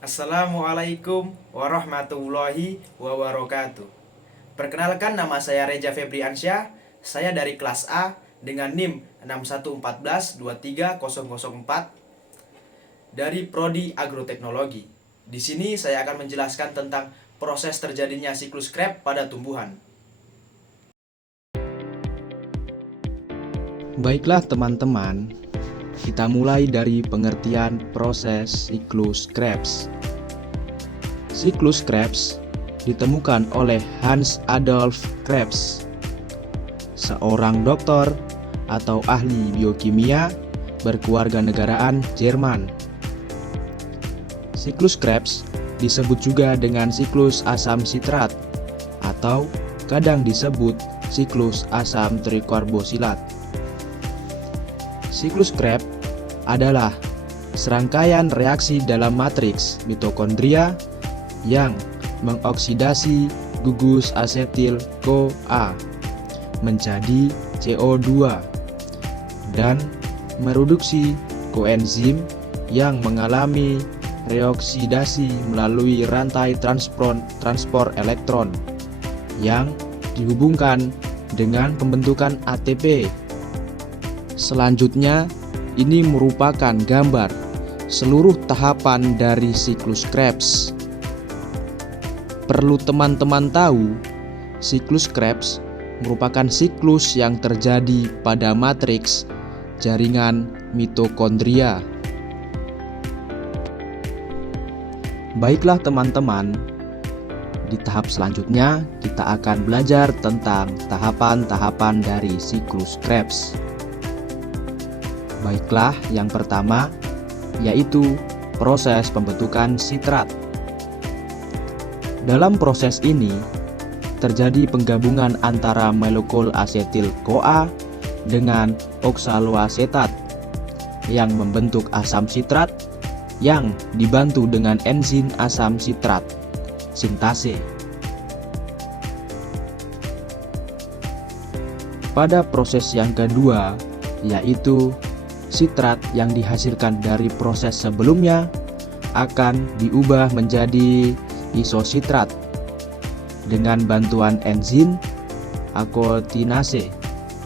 Assalamualaikum warahmatullahi wabarakatuh. Perkenalkan, nama saya Reja Febriansyah. Saya dari kelas A dengan NIM 6114-23004 dari Prodi Agroteknologi. Di sini saya akan menjelaskan tentang proses terjadinya siklus Krebs pada tumbuhan. Baiklah teman-teman, kita mulai dari pengertian proses siklus Krebs. Siklus Krebs ditemukan oleh Hans Adolf Krebs, seorang dokter atau ahli biokimia berkewarganegaraan Jerman. Siklus Krebs disebut juga dengan siklus asam sitrat atau kadang disebut siklus asam trikarbosilat. Siklus Krebs adalah serangkaian reaksi dalam matriks mitokondria yang mengoksidasi gugus asetil-CoA menjadi CO2 dan mereduksi koenzim yang mengalami reoksidasi melalui rantai transport elektron yang dihubungkan dengan pembentukan ATP. Selanjutnya, ini merupakan gambar seluruh tahapan dari siklus Krebs. Perlu teman-teman tahu, siklus Krebs merupakan siklus yang terjadi pada matriks jaringan mitokondria. Baiklah teman-teman, di tahap selanjutnya kita akan belajar tentang tahapan-tahapan dari siklus Krebs. Baiklah, yang pertama yaitu proses pembentukan sitrat. Dalam proses ini terjadi penggabungan antara molekul asetil-CoA dengan oksaloasetat yang membentuk asam sitrat yang dibantu dengan enzim asam sitrat sintase. Pada proses yang kedua, yaitu sitrat yang dihasilkan dari proses sebelumnya akan diubah menjadi isositrat dengan bantuan enzim akotinase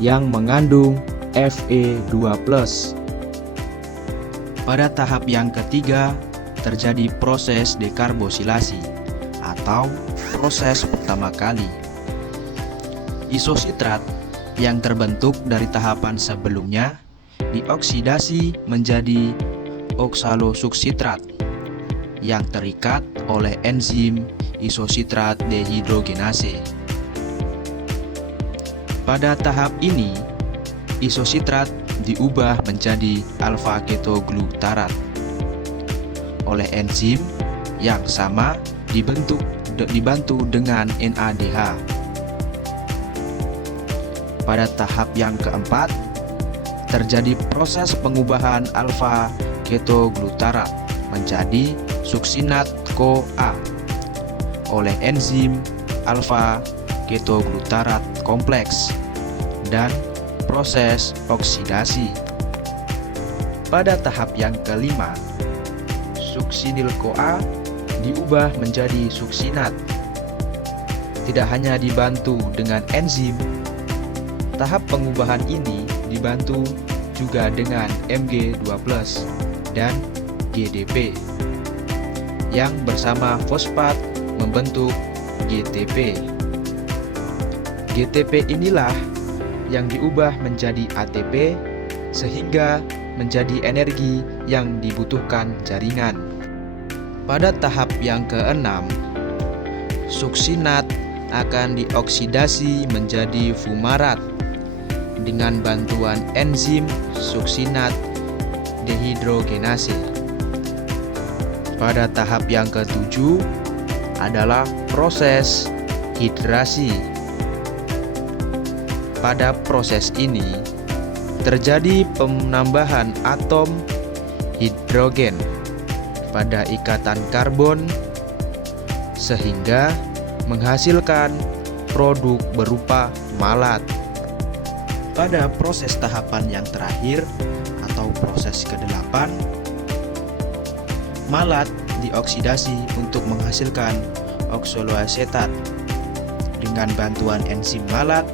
yang mengandung Fe2+. Pada tahap yang ketiga terjadi proses dekarbosilasi atau proses pertama kali. Isositrat yang terbentuk dari tahapan sebelumnya dioksidasi menjadi oksalosuksitrat yang terikat oleh enzim isositrat dehidrogenase. Pada tahap ini, isositrat diubah menjadi alfa ketoglutarat oleh enzim yang sama dibantu dengan NADH. Pada tahap yang keempat, terjadi proses pengubahan alfa ketoglutarat menjadi suksinat CoA oleh enzim alfa ketoglutarat kompleks dan proses oksidasi. Pada tahap yang kelima, suksinil CoA diubah menjadi suksinat. Tidak hanya dibantu dengan enzim, tahap pengubahan ini dibantu juga dengan Mg2+ dan GDP yang bersama fosfat membentuk GTP. GTP inilah yang diubah menjadi ATP sehingga menjadi energi yang dibutuhkan jaringan. Pada tahap yang keenam, suksinat akan dioksidasi menjadi fumarat dengan bantuan enzim suksinat dehidrogenase. Pada tahap yang ketujuh adalah proses hidrasi. Pada proses ini terjadi penambahan atom hidrogen pada ikatan karbon sehingga menghasilkan produk berupa malat. Pada proses tahapan yang terakhir atau proses ke-8, malat dioksidasi untuk menghasilkan oksaloasetat dengan bantuan enzim malat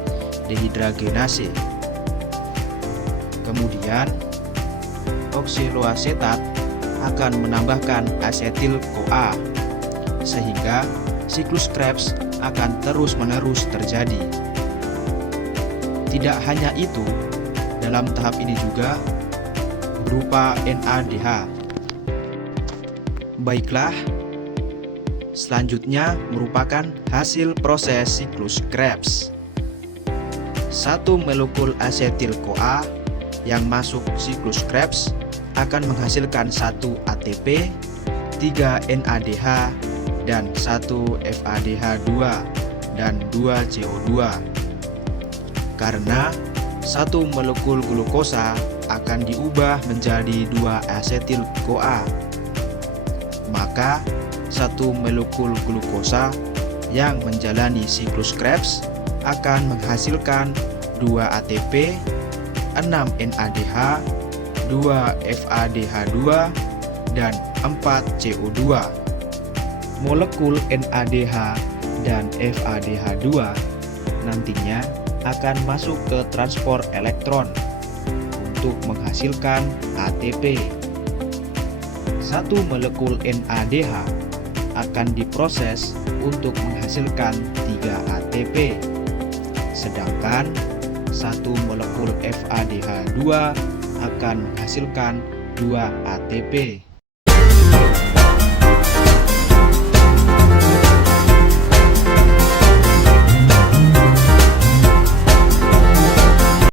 dehidragenase. Kemudian, oksaloasetat akan menambahkan asetil-CoA sehingga siklus Krebs akan terus-menerus terjadi. Tidak hanya itu, dalam tahap ini juga berupa NADH. Baiklah, selanjutnya merupakan hasil proses siklus Krebs. 1 molekul asetil-CoA yang masuk siklus Krebs akan menghasilkan 1 ATP, 3 NADH, dan 1 FADH2 dan 2 CO2. Karena 1 molekul glukosa akan diubah menjadi 2 asetil-CoA, maka 1 molekul glukosa yang menjalani siklus Krebs akan menghasilkan 2 ATP, 6 NADH, 2 FADH2, dan 4 CO2. Molekul NADH dan FADH2 nantinya akan masuk ke transport elektron untuk menghasilkan ATP. 1 molekul NADH akan diproses untuk menghasilkan 3 ATP, sedangkan 1 molekul FADH2 akan menghasilkan 2 ATP.